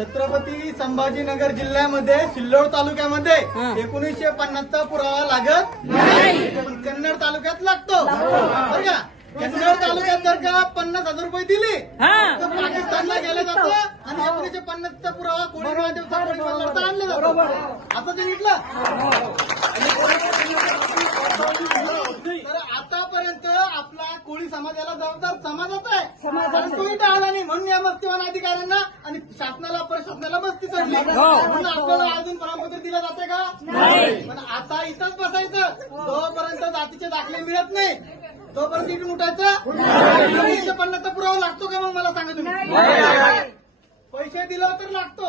छत्रपती संभाजीनगर जिल्ह्यामध्ये सिल्लोड तालुक्यामध्ये एकोणीसशे पन्नासचा पुरावा लागत नाही. पण कन्नड तालुक्यात लागतो. बरं का? कन्नड तालुक्यात जर का पन्नास हजार रुपये दिले तर पाकिस्तानला गेलं जातं आणि एकोणीसशे पन्नासचा पुरावा कोळी महादेवचा कोळी आणलं जातं. असं ते निघलं तर आतापर्यंत आपला कोळी समाजाला जबाबदार समाजाच आहे. कारण तोही टाळला नाही म्हणून या मस्तीवान अधिकाऱ्यांना आणि शासनाला प्रशासनाला मस्ती चढली. म्हणून आपल्याला अजून प्रमाणपत्र दिलं जाते का? पण आता इथंच बसायचं. जोपर्यंत जातीचे दाखले मिळत नाही. तोपर्यंत इथून उठायचं? एकशे पन्नासचा पुरावा लागतो का मग? मला सांगा तुम्ही. पैसे दिलं तर लागतो.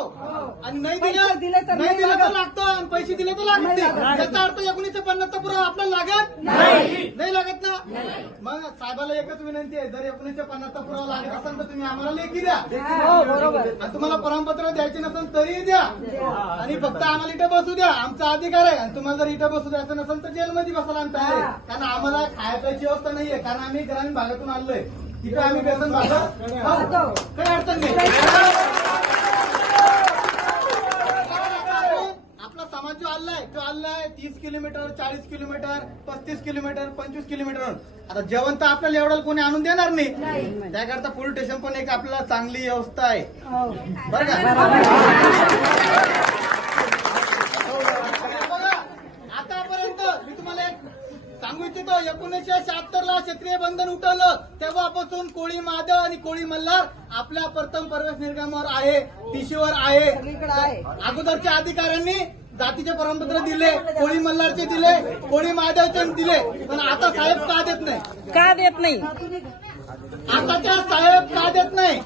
आणि नाही दिले नाही दिलं तर लागत. आणि पैसे दिले तर लागते. याचा अर्थ एकोणीसशे पन्नासचा पुरावा आपल्याला लागत नाही. मग साहेबाला एकच विनंती आहे जर एकोणीसशे पन्नासचा पुरावा लागत असेल तर तुम्ही आम्हाला लेखी द्या. हो तुम्हाला प्रमाणपत्र द्यायचे नसेल तरी द्या. आणि फक्त आम्हाला इथं बसू द्या. आमचा अधिकार आहे. आणि तुम्हाला जर इथं बसू द्यायचं नसेल तर जेलमध्ये बसायला तयार आहे. कारण आम्हाला खायची व्यवस्था नाहीये. कारण आम्ही ग्रामीण भागातून आलोय. तिथं आम्ही बेसन भागात खाऊ. काही अडचण नाही. आलाय तीस किलोमीटर चाळीस किलोमीटर पस्तीस किलोमीटर पंचवीस किलोमीटर. आता जेवण तर आपल्याला एवढं कोणी आणून देणार नाही. त्याकरता पोलीस स्टेशन पण एक आपल्याला चांगली व्यवस्था आहे. बरं का? बघा, आतापर्यंत मी तुम्हाला एक सांगू इच्छितो एकोणीसशे शहात्तर ला क्षेत्रीय बंधन उठवलं. तेव्हापासून कोळी माधव आणि कोळी मल्हार आपल्या प्रथम प्रवेश निर्गमावर आहे टीशीवर आहे. अगोदरच्या अधिकाऱ्यांनी जातीचे प्रमाणपत्र दिले कोळी मल्हारचे दिले कोळी महादेवचे दिले पण आता साहेब का देत नाही? का देत नाही? आताच्या साहेब का देत नाही?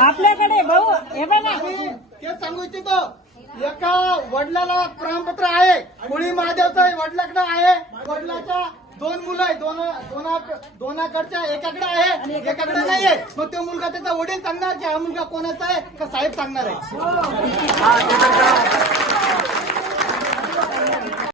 आपल्याकडे भाऊ हे बघा. ते सांगू इच्छितो एका वडिलाला प्रमाणपत्र आहे. मुळी महादेवचं आहे, वडिलाकडे आहे. वडिलाच्या दोन मुलं आहे दोन दोना दोनाकडच्या एकाकडे आहे एकाकडे नाहीये. मग तो मुलगा त्याचा वडील सांगणार की हा मुलगा कोणाचा आहे का साहेब सांगणार आहे?